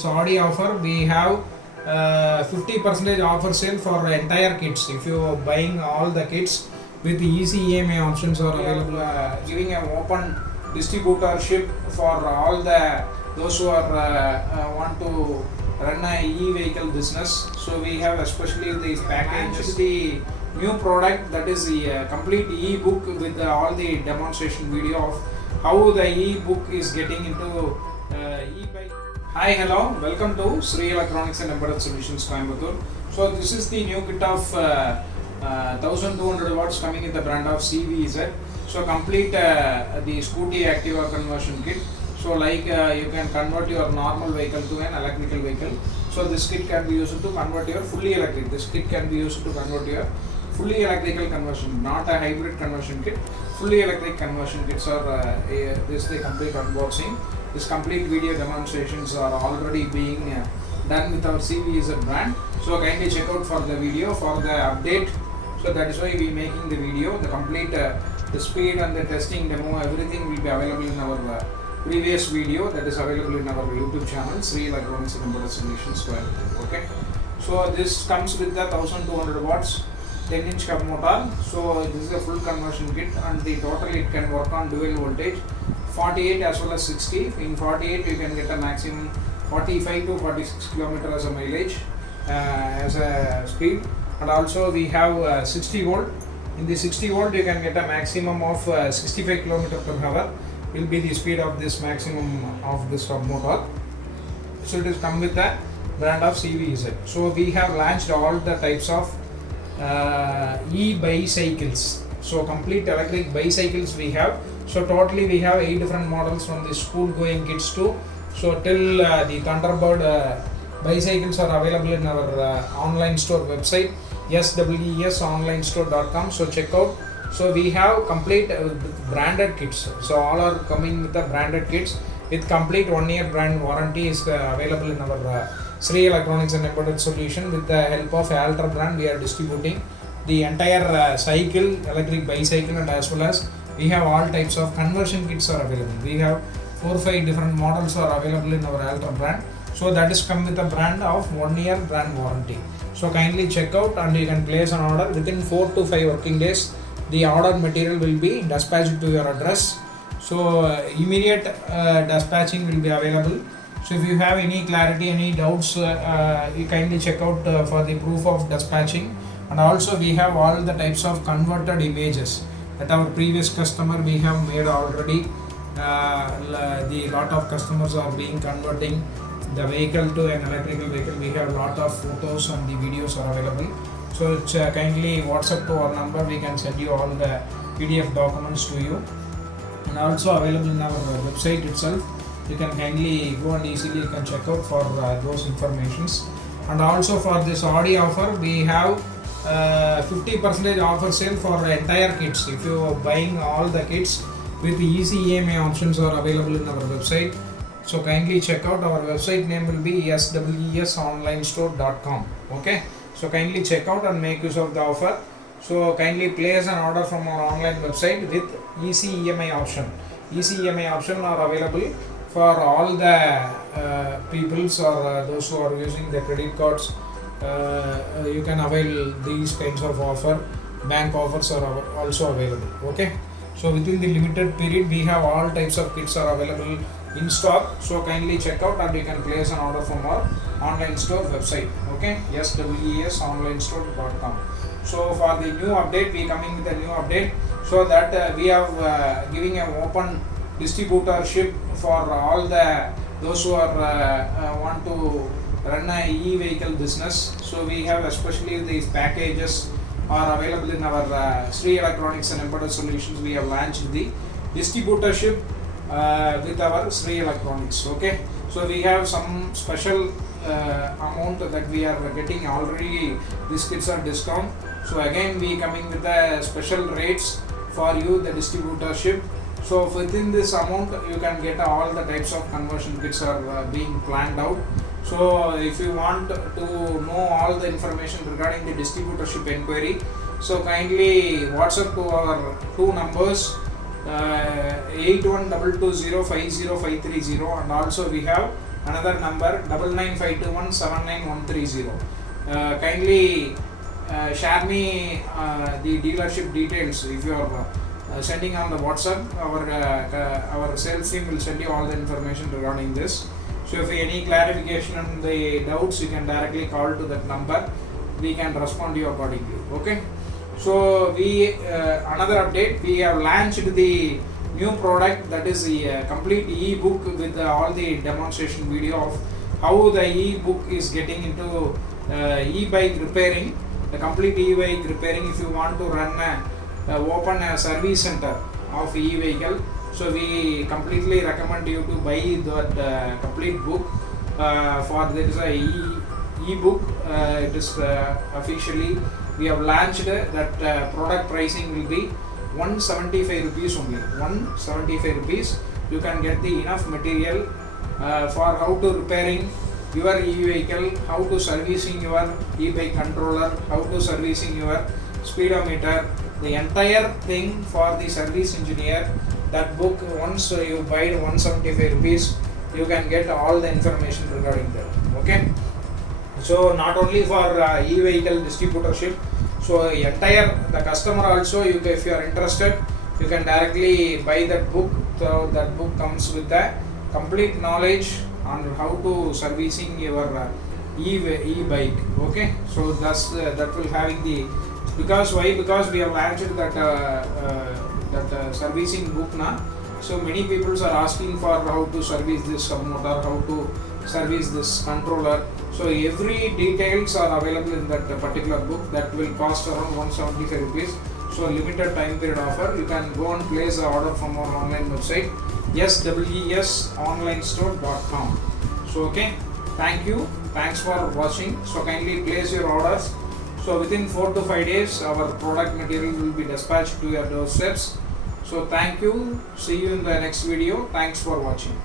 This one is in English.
this Audi offer, we have 50% offer sale for entire kits. If you are buying all the kits with easy EMI options are available. Giving an open distributorship for all the those who are want to run a e-vehicle business. So we have especially this package, the new product, that is the complete e-book with all the demonstration video of how the e-book is getting into e-bike. Hi, hello, welcome to Sri Electronics and Embedded Solutions, Coimbatore. So this is the new kit of 1200 watts coming in the brand of CVZ. So complete the Scooty Activa conversion kit. So like you can convert your normal vehicle to an electrical vehicle. So this kit can be used to convert your fully electric. This kit can be used to convert your fully electrical conversion, not a hybrid conversion kit. Fully electric conversion kits are this the complete unboxing. This complete video demonstrations are already being done with our CVZ brand. So kindly check out for the video for the update. So that is why we making the video. The complete the speed and the testing demo, everything will be available in our previous video that is available in our YouTube channel, Sri Electronics and Embedded Solutions. Okay. So this comes with the 1200 watts 10-inch cab motor. So this is a full conversion kit, and the total it can work on dual voltage 48 as well as 60. In 48 you can get a maximum 45 to 46 km as a mileage as a speed, and also we have 60 volt. In the 60 volt you can get a maximum of 65 km per hour will be the speed of this maximum of this motor. So it is come with the brand of CVZ. So we have launched all the types of e-bicycles. So complete electric bicycles we have. So totally we have 8 different models from the school going kids to so till the Thunderbird bicycles are available in our online store website swesonlinestore.com. So check out. So we have complete branded kits. So all are coming with the branded kits with complete 1-year brand warranty is available in our Sri Electronics and Embedded Solution. With the help of Alter brand, we are distributing the entire cycle, electric bicycle, and as well as we have all types of conversion kits are available. We have 4-5 different models are available in our Alter brand. So that is come with a brand of 1-year brand warranty. So kindly check out and you can place an order within 4 to 5 working days. The ordered material will be dispatched to your address. So immediate dispatching will be available. So if you have any clarity, any doubts, you kindly check out for the proof of dispatching. And also we have all the types of converted images that our previous customer we have made already. The lot of customers are being converting the vehicle to an electrical vehicle. We have lot of photos and the videos are available. So kindly WhatsApp to our number, we can send you all the PDF documents to you, and also available in our website itself. You can kindly go and easily you can check out for those informations. And also for this Audi offer, we have 50% offer sale for entire kits. If you are buying all the kits with easy EMI options are available in our website. So kindly check out. Our website name will be swesonlinestore.com. Okay. So kindly check out and make use of the offer. So kindly place an order from our online website with easy EMI option. Easy EMI option are available for all the peoples or those who are using the credit cards. You can avail these kinds of offer. Bank offers are also available. Okay. So within the limited period, we have all types of kits are available in stock. So kindly check out and you can place an order from our online store website. Okay, swesonlinestore.com. So for the new update, we coming with a new update. So that we are giving an open distributorship for all the those who are want to run a e-vehicle business. So we have especially these packages are available in our Sri Electronics and Embedded Solutions. We have launched the distributorship with our Sri Electronics. Okay, so we have some special amount that we are getting already. These kits are discount. So again we coming with the special rates for you, the distributorship. So within this amount you can get all the types of conversion kits are being planned out. So if you want to know all the information regarding the distributorship inquiry, so kindly WhatsApp to our 2 numbers 8122050530, and also we have another number 99521793130. Kindly share me the dealership details. If you are sending on the WhatsApp, our sales team will send you all the information regarding this. So if any clarification on the doubts, you can directly call to that number. We can respond to you accordingly. Okay. So we another update, we have launched the new product, that is the complete e-book with all the demonstration video of how the e-book is getting into e-bike repairing, the complete e-bike repairing. If you want to run open a service center of e-vehicle, so we completely recommend you to buy that complete book. For there is a e-book, it is officially we have launched that product pricing will be 175 rupees only. 175 rupees. You can get the enough material for how to repairing your e-vehicle, how to servicing your e-bike controller, how to servicing your speedometer, the entire thing for the service engineer. That book, once you buy 175 rupees, you can get all the information regarding that. Okay. So not only for e-vehicle distributorship, so entire the customer also, if you are interested, you can directly buy that book. So that book comes with the complete knowledge on how to servicing your e-bike. Okay. So that's that will having the, because why? Because we have launched that servicing book now. So many people are asking for how to service this motor, how to service this controller. So every details are available in that particular book. That will cost around 175 rupees. So limited time period offer. You can go and place the order from our online website, swesonlinestore.com. So okay, thank you, thanks for watching. So kindly place your orders. So within 4 to 5 days, our product material will be dispatched to your doorsteps. So thank you. See you in the next video. Thanks for watching.